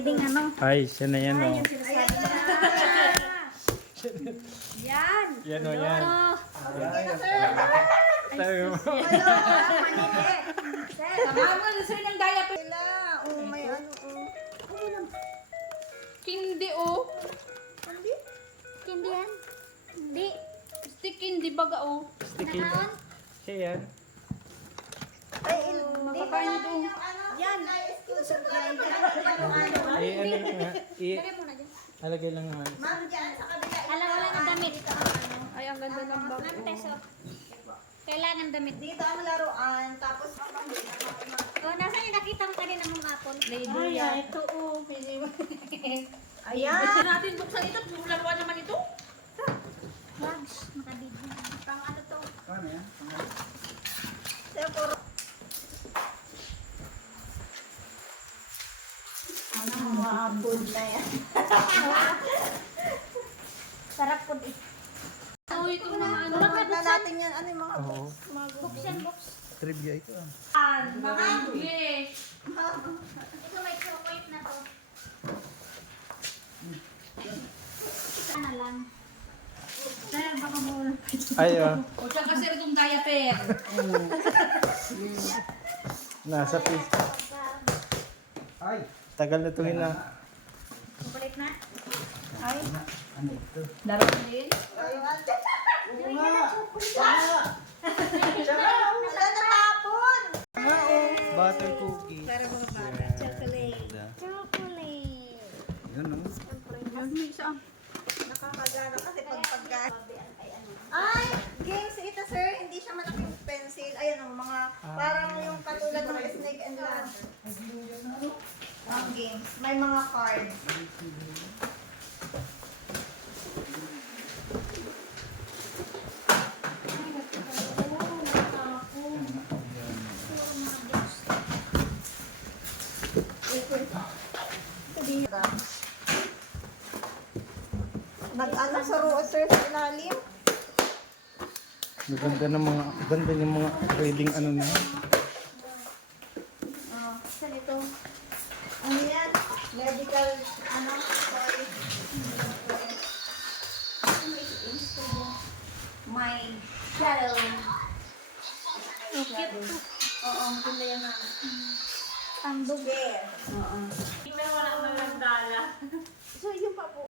ding ano. Ay, siya na yan, Ay, oh. yung sinasabi na. Yan. Yan, oh, yan. Tayo. Samahan mo na sir ng diaper. Oh, may ano, oh. Kindi oh. Hindi yan. Hindi. Stick hindi baga oh. Sticky. Nakaon? Siya yan. Ay, hindi. Makakain ito. Yan. Ano nga. Lagay mo na dyan. Alagay lang naman. Wala ng damit. Ay, ang ganda ng bag. 1 peso. Kailangan damit. Dito ang laruan, tapos Oh, nasaan yung nakita mo kanina mong apple? Lady yan. ito oh. ayan. Buksan natin, buksan ito. Laruan naman ito. Wags. Makabidyo. Pang ano to? Sir, puro mga food na yan. Sarap po eh. So, ito mga ano. Bakit na natin yan? Ano yung mga Oo. Box yan, box. Trivia ito, ah. Mga English. Ito may chocolate na to. Ano lang. Ay, baka mo. Ay, oh. O siya kasi itong diaper. Nasa piece. Tagal na ito na. Chocolate na? Laruan din. Wala na tapon! Butter cookie. Para mga bata. Chocolate. Chocolate. Yan, oh. May isa. Nakakagana kasi pagkain. Ay! Games ito sir, hindi siya malaking pencil. Ayan ang mga, parang yung katulad ng snake and ladder. Ang games. May mga cards. Nag-ano sa root sir sa ilalim? Maganda ng mga, ganda yung mga reading ano na. Oh, saan ito? Ano yan? Medical, ano, toy. My shadow. Okay. Oo, ang ganda yan na. Tambog. There. Oo. Pero wala naman dala. So, yun pa po.